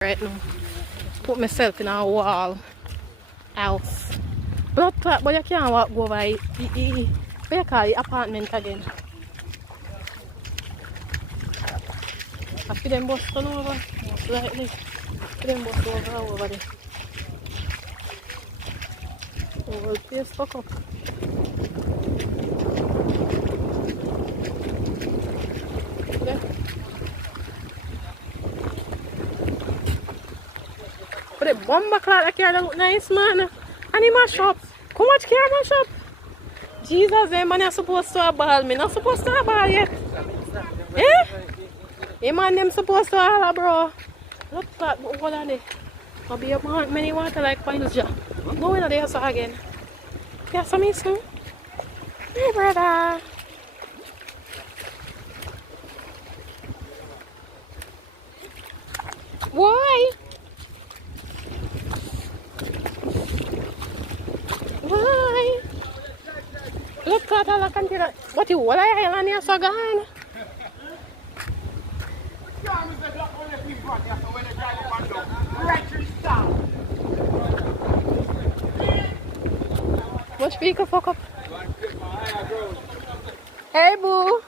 right now. Put myself in a wall house. Blood clot, but you can't walk over it. What you call it? Apartment again. I feel them bus turn over. Like this. I feel them bus over there. Oh, the place stuck up. Yeah. But the bomber clock that car look nice, man. And he mash up. How much car mash up? Jesus, them man are supposed to have ball. Me not supposed to have ball yet. Eh? Hey man, them supposed to have, bro. Look that, but hold on there. Maybe you want many water like piles, ja. Go in there so again. Yeah, some is some. Hey, brother. Why? Why? Look at all I can do. What you want? I am here so gone. What speaker fuck up? Hey boo.